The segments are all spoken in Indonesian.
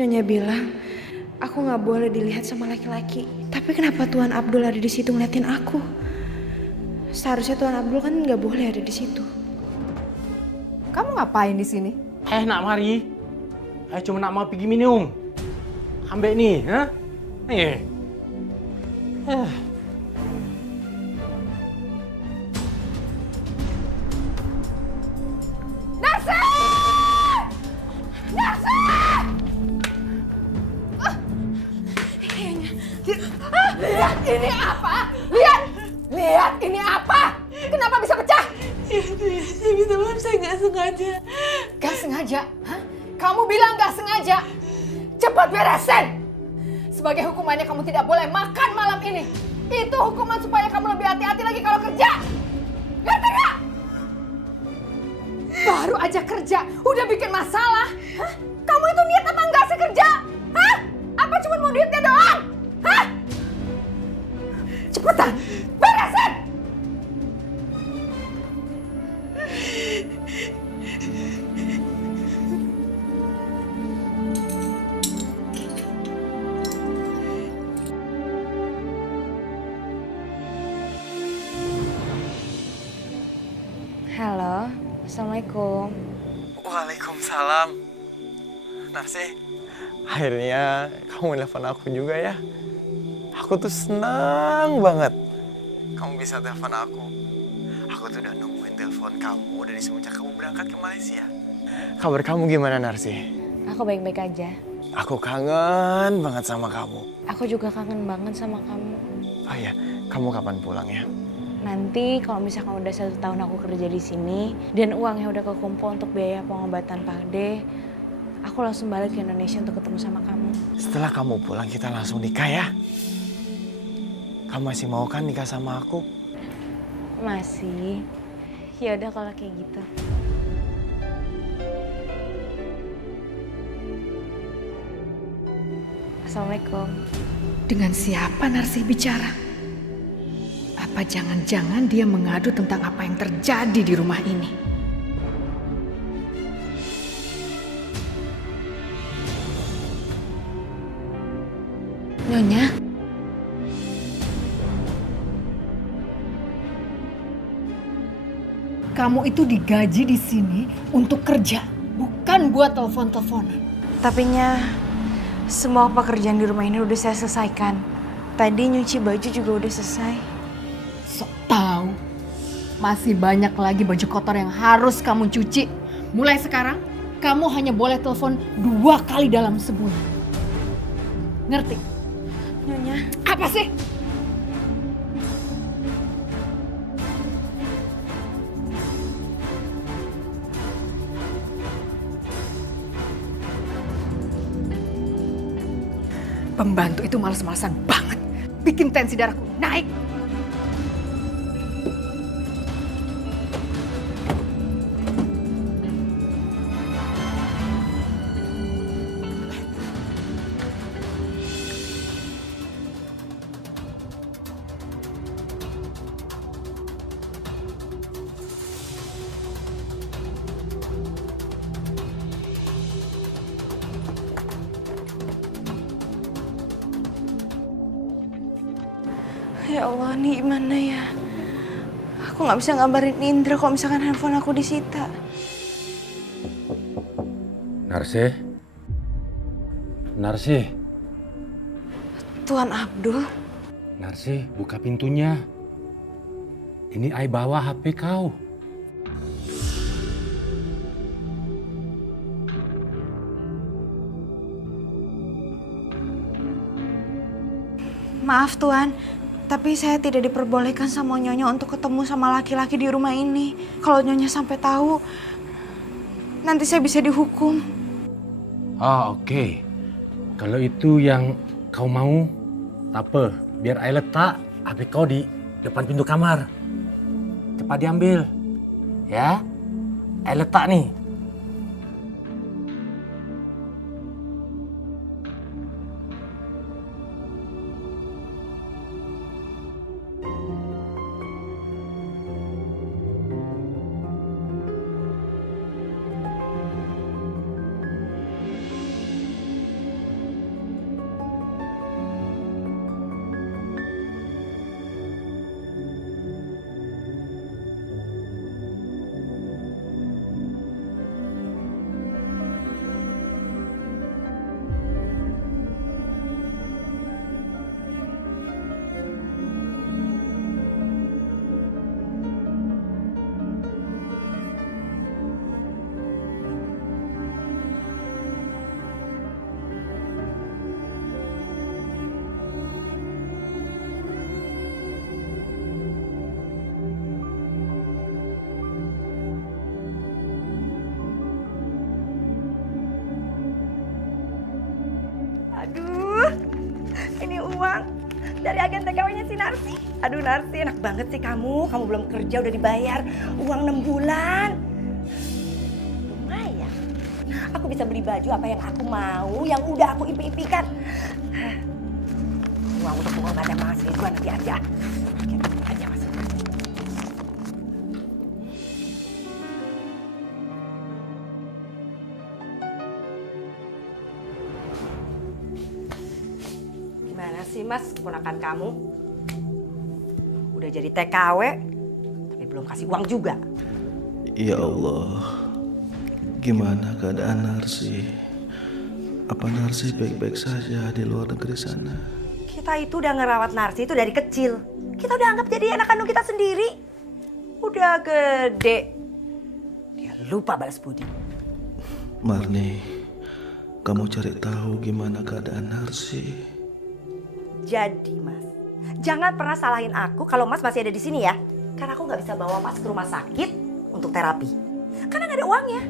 Nyonya bilang aku nggak boleh dilihat sama laki-laki. Tapi kenapa Tuan Abdul ada di situ ngeliatin aku? Seharusnya Tuan Abdul kan nggak boleh ada di situ. Kamu ngapain di sini? Nak mari. Cuma nak mau pergi minum. Ambil ni, ha? Nih. Lihat ini apa? Lihat ini apa? Kenapa bisa pecah? Saya minta maaf, saya nggak sengaja. Gak sengaja? Hah? Kamu bilang gak sengaja? Cepat beresin! Sebagai hukumannya kamu tidak boleh makan malam ini. Itu hukuman supaya kamu lebih hati-hati lagi kalau kerja. Ngerti gak? Baru aja kerja, udah bikin masalah. Hah? Kamu itu niat apa enggak sih kerja? Hah? Apa cuma mau duitnya doang? Hah? Cepetan, beresin! Halo, assalamualaikum. Waalaikumsalam. Narsi, akhirnya kamu telepon aku juga ya. Aku tuh senang banget kamu bisa telepon aku. Aku tuh udah nungguin telepon kamu dari semenjak kamu berangkat ke Malaysia. Kabar kamu gimana, Narsi? Aku baik-baik aja. Aku kangen banget sama kamu. Aku juga kangen banget sama kamu. Oh iya, kamu kapan pulang ya? Nanti kalau misalkan udah 1 tahun aku kerja di sini dan uangnya udah kekumpul untuk biaya pengobatan Pak De, aku langsung balik ke Indonesia untuk ketemu sama kamu. Setelah kamu pulang kita langsung nikah ya. Kamu masih mau kan nikah sama aku? Masih. Ya udah kalau kayak gitu. Assalamualaikum. Dengan siapa Narsi bicara? Apa jangan-jangan dia mengadu tentang apa yang terjadi di rumah ini? Nyonya, Kamu itu digaji di sini untuk kerja, bukan buat telepon-teleponan. tapi semua pekerjaan di rumah ini udah saya selesaikan. Tadi nyuci baju juga udah selesai. Sok tahu. Masih banyak lagi baju kotor yang harus kamu cuci. Mulai sekarang, kamu hanya boleh telepon 2 kali dalam sebulan. Ngerti? Nyonya, Apa sih? Pembantu itu malas-malasan banget. Bikin tensi darahku naik. ya Allah, nih gimana ya? Aku nggak bisa ngabarin Indra kalau misalkan handphone aku disita. Narsi? Narsi? Tuan Abdul? Narsi, buka pintunya. Ini Ai bawa HP kau. Maaf Tuan, tapi saya tidak diperbolehkan sama Nyonya untuk ketemu sama laki-laki di rumah ini. Kalau Nyonya sampai tahu, nanti saya bisa dihukum. Oh, oke. Kalau itu yang kau mau, tak apa. Biar Ai letak HP kau di depan pintu kamar. Cepat diambil. Ya? Ai letak nih. dari agen TKW-nya si Narsi. Aduh Narsi, enak banget sih kamu. Kamu belum kerja udah dibayar uang 6 bulan. Lumayan. Aku bisa beli baju apa yang aku mau, yang udah aku impi-impikan. Uang untuk pengobatan Mas Ridwan nanti aja. Oke, nanti aja Mas. Gimana sih Mas, keponakan kamu? Udah jadi TKW, tapi belum kasih uang juga. Ya Allah, gimana keadaan Narsi? Apa Narsi baik-baik saja di luar negeri sana? Kita itu udah ngerawat Narsi itu dari kecil. Kita udah anggap jadi anak kandung kita sendiri. Udah gede. Dia lupa balas budi. Marni, kamu cari tahu gimana keadaan Narsi. Jadi Mas, jangan pernah salahin aku kalau Mas masih ada di sini ya. Karena aku nggak bisa bawa Mas ke rumah sakit untuk terapi. Karena nggak ada uangnya.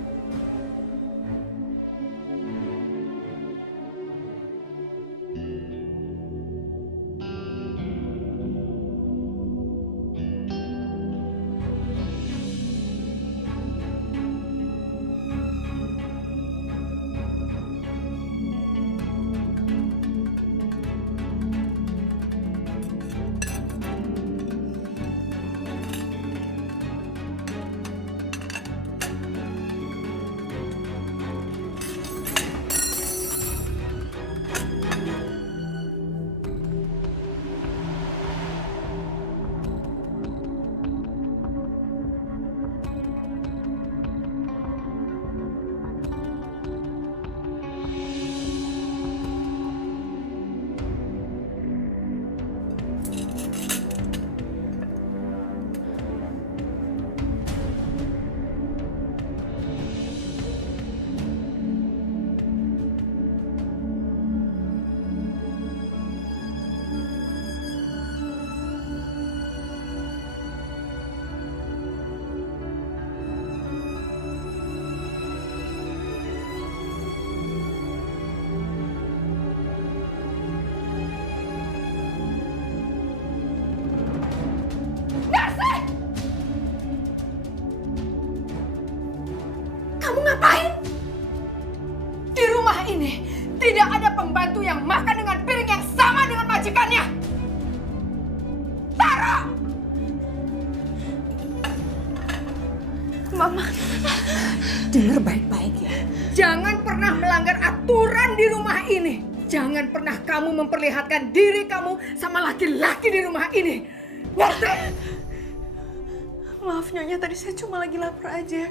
Kamu ngapain? Di rumah ini tidak ada pembantu yang makan dengan piring yang sama dengan majikannya. Taruh! Mama, Dengar baik-baik ya. Jangan pernah melanggar aturan di rumah ini. Jangan pernah kamu memperlihatkan diri kamu sama laki-laki di rumah ini. Ngerti? maaf Nyonya, tadi saya cuma lagi lapar aja.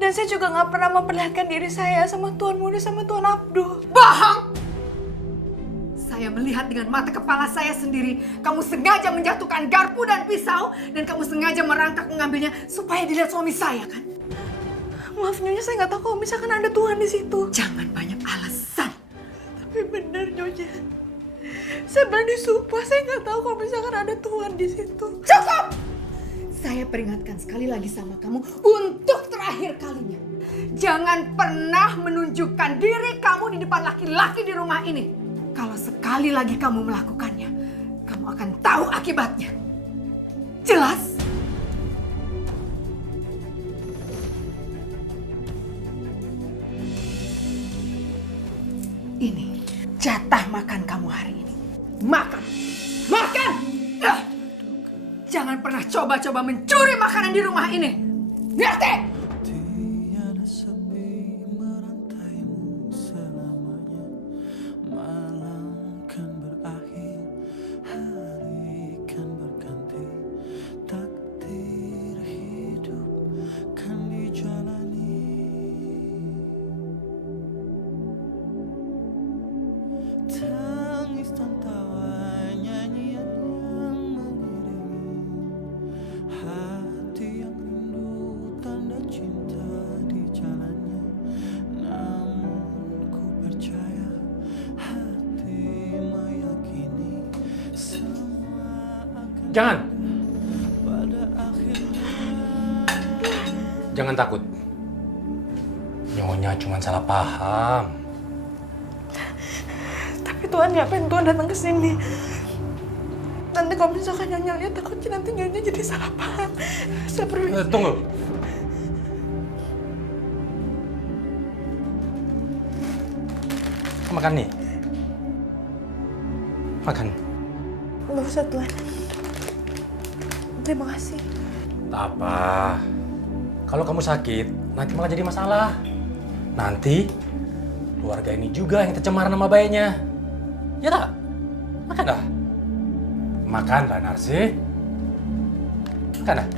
Dan saya juga nggak pernah memperlihatkan diri saya sama Tuan Muda sama Tuan Abduh. Bohong! Saya melihat dengan mata kepala saya sendiri. Kamu sengaja menjatuhkan garpu dan pisau. Dan kamu sengaja merangkak mengambilnya supaya dilihat suami saya kan? Maaf Nyonya, saya nggak tahu kalau misalkan ada Tuhan di situ. Jangan banyak alasan. Tapi benar Nyonya. Saya berani sumpah, saya nggak tahu kalau misalkan ada Tuhan di situ. Cukup! Saya peringatkan sekali lagi sama kamu untuk terakhir kalinya. Jangan pernah menunjukkan diri kamu di depan laki-laki di rumah ini. Kalau sekali lagi kamu melakukannya, kamu akan tahu akibatnya. Jelas? Ini jatah makan kamu hari ini. Makan! Makan! Jangan pernah coba-coba mencuri makanan di rumah ini. Ngerti? Tiada sepi merantaimu selamanya. Malam kan berakhir, hari kan berganti. Takdir hidup kan dijalani. Tangis dan tawa, nyanyian yang mengiringi hati yang rindu, tanda cinta di jalannya. Namun ku percaya, hati meyakini semua akan Jangan! pada akhirnya. Jangan takut. Nyonya cuma salah paham. Tapi Tuhan ngapain Tuhan datang ke sini? Nanti kalau misalkan Nyonya lihat, takutnya nanti Nyonya jadi salah paham. Saya permisi. Tunggu. Makan nih. Makan. Nggak usah, Tuan. Terima kasih. Tak apa. Kalau kamu sakit, nanti malah jadi masalah. Nanti keluarga ini juga yang tercemar nama baiknya. Ya tak? Makan dah. Makan lah, Narsi. Makan dah.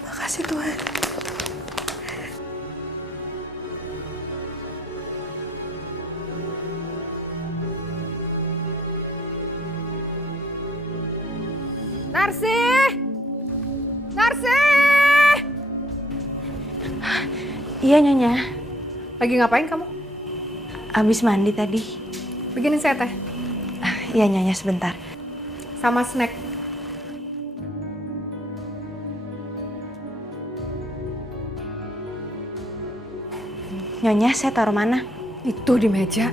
Makasih, Tuan. Narsi! Narsi! Iya Nyonya, Lagi ngapain kamu? abis mandi tadi. Bikinin saya teh. Iya Nyonya, sebentar. Sama snack. Nyonya, saya taruh mana? Itu di meja.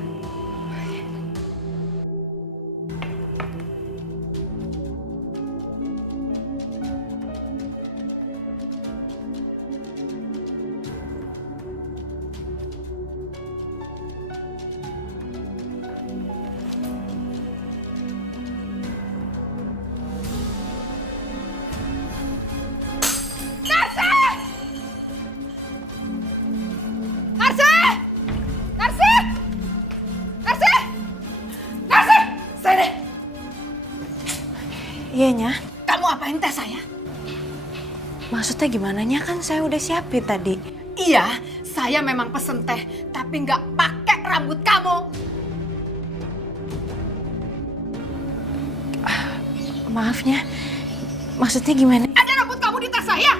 Narsi! Narsi! Narsi! Narsi! Sini! Iya Nya. Kamu apain teh saya? Maksudnya gimana Nya? Kan saya udah siapin tadi. Iya, saya memang pesen teh, tapi nggak pakai rambut kamu. Maafnya, maksudnya gimana? Ada rambut kamu di tas saya.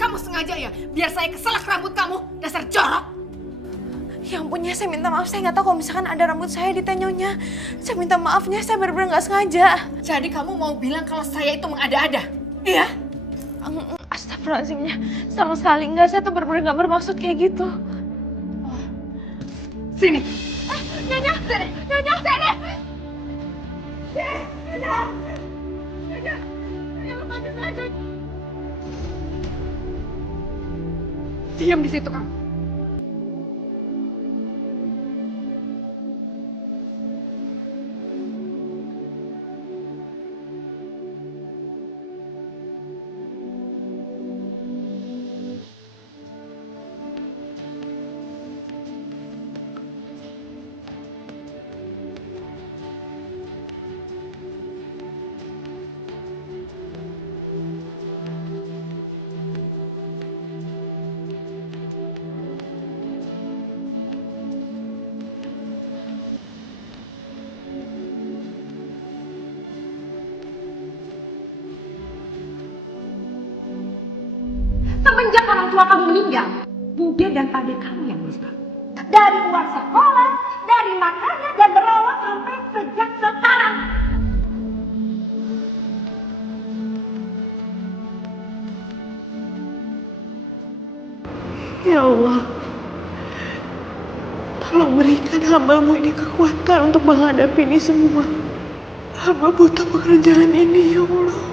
Kamu sengaja ya, biar saya keselak rambut kamu, dasar jorok. Ya ampunnya, saya minta maaf. Saya nggak tahu kalau misalkan ada rambut saya di teh Nyonya. Saya minta maafnya, saya benar-benar nggak sengaja. Jadi kamu mau bilang kalau saya itu mengada-ada? Iya? Astagfirullahaladzimnya, sama sekali enggak. Saya tuh benar-benar nggak bermaksud kayak gitu. Sini. Nyonya, sini. Nyonya, sini. Nyonya. Nyonya. Nyonya, lepasin saya. Diam di situ kamu. Semenjak orang tua kamu meninggal, Bude dan adik kamu yang rusak. Dari uang sekolah, dari makanan dan berawat sampai sejak sekarang. Ya Allah, tolong berikan hamba-Mu ini kekuatan untuk menghadapi ini semua. Hamba butuh pekerjaan ini, ya Allah.